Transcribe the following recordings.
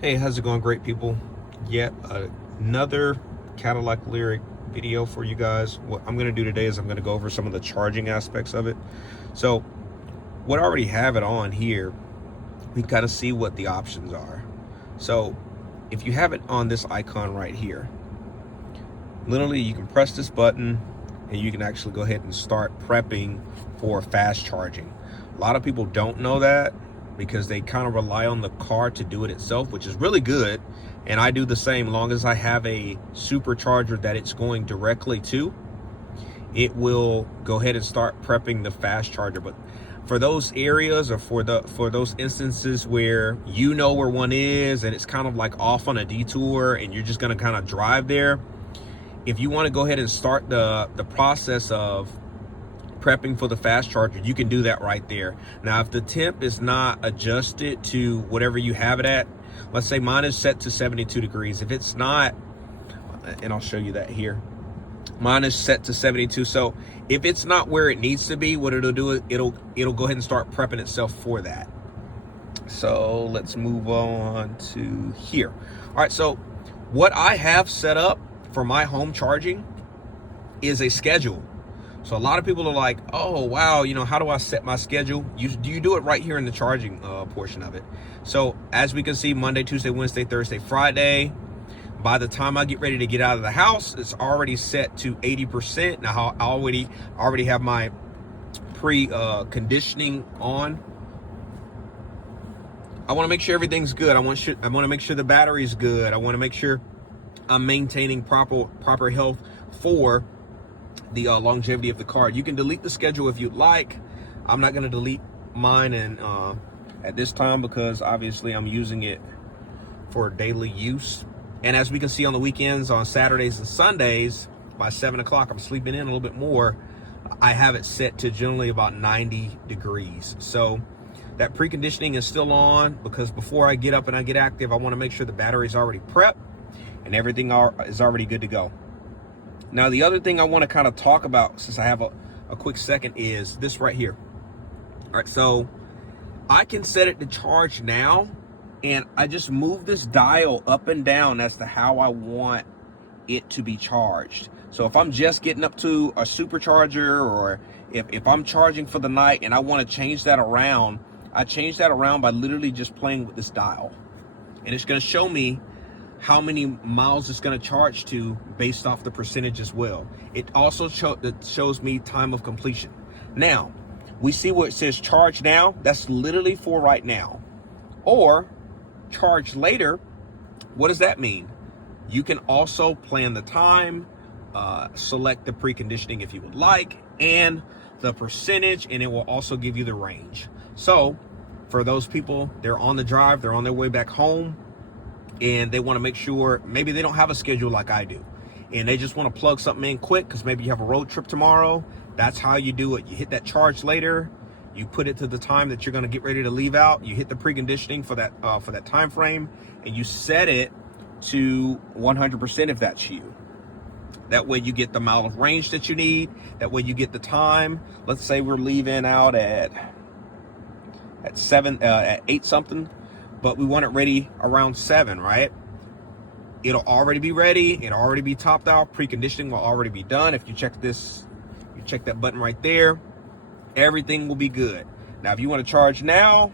Hey, how's it going, great people? Yet another Cadillac LYRIQ video for you guys. What I'm going to do today is I'm going to go over some of the charging aspects of it. So what I already have it on here, we kind of see what the options are. So if you have it on this icon right here, literally you can press this button and you can actually go ahead and start prepping for fast charging. A lot of people don't know that, because they kind of rely on the car to do it itself, which is really good. And I do the same. Long as I have a supercharger that it's going directly to, it will go ahead and start prepping the fast charger. But for those areas, or for those instances where you know where one is and it's kind of like off on a detour and you're just going to kind of drive there, if you want to go ahead and start the process of prepping for the fast charger, you can do that right there. Now, if the temp is not adjusted to whatever you have it at, let's say mine is set to 72 degrees. If it's not, and I'll show you that here, mine is set to 72. So if it's not where it needs to be, what it'll do is it'll go ahead and start prepping itself for that. So let's move on to here. All right, so what I have set up for my home charging is a schedule. So a lot of people are like, oh, wow, you know, how do I set my schedule? You do it right here in the charging portion of it. So as we can see, Monday, Tuesday, Wednesday, Thursday, Friday, by the time I get ready to get out of the house, it's already set to 80%. Now, I already have my pre-conditioning on. I want to make sure everything's good. I want to make sure the battery's good. I want to make sure I'm maintaining proper health for the longevity of the car. You can delete the schedule if you'd like. I'm not going to delete mine and at this time, because obviously I'm using it for daily use. And as we can see on the weekends, on Saturdays and Sundays, by 7 o'clock, I'm sleeping in a little bit more. I have it set to generally about 90 degrees. So that preconditioning is still on, because before I get up and I get active, I want to make sure the battery's already prepped and everything is already good to go. Now, the other thing I want to kind of talk about, since I have a quick second, is this right here. All right, so I can set it to charge now, and I just move this dial up and down as to how I want it to be charged. So if I'm just getting up to a supercharger, or if I'm charging for the night and I want to change that around, I change that around by literally just playing with this dial. And it's going to show me how many miles it's going to charge to based off the percentage as well. It also shows me time of completion. Now, we see where it says charge now. That's literally for right now. Or charge later. What does that mean? You can also plan the time, select the preconditioning if you would like, and the percentage, and it will also give you the range. So for those people, they're on the drive, they're on their way back home, and they want to make sure, maybe they don't have a schedule like I do, and they just want to plug something in quick because maybe you have a road trip tomorrow. That's how you do it. You hit that charge later, you put it to the time that you're going to get ready to leave out, you hit the preconditioning for that time frame, and you set it to 100% if that's you. That way you get the amount of range that you need. That way you get the time. Let's say we're leaving out at 8 something, but we want it ready around 7, right? It'll already be ready. It'll already be topped out. Preconditioning will already be done. If you check this, you check that button right there, everything will be good. Now, if you want to charge now,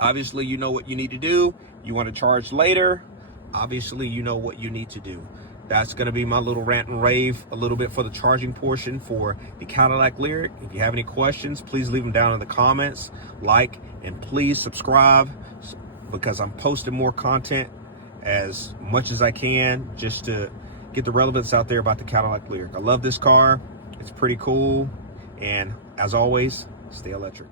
obviously you know what you need to do. You want to charge later, obviously you know what you need to do. That's going to be my little rant and rave a little bit for the charging portion for the Cadillac LYRIQ. If you have any questions, please leave them down in the comments. Like, and please subscribe, because I'm posting more content as much as I can just to get the relevance out there about the Cadillac LYRIQ. I love this car. It's pretty cool. And as always, stay electric.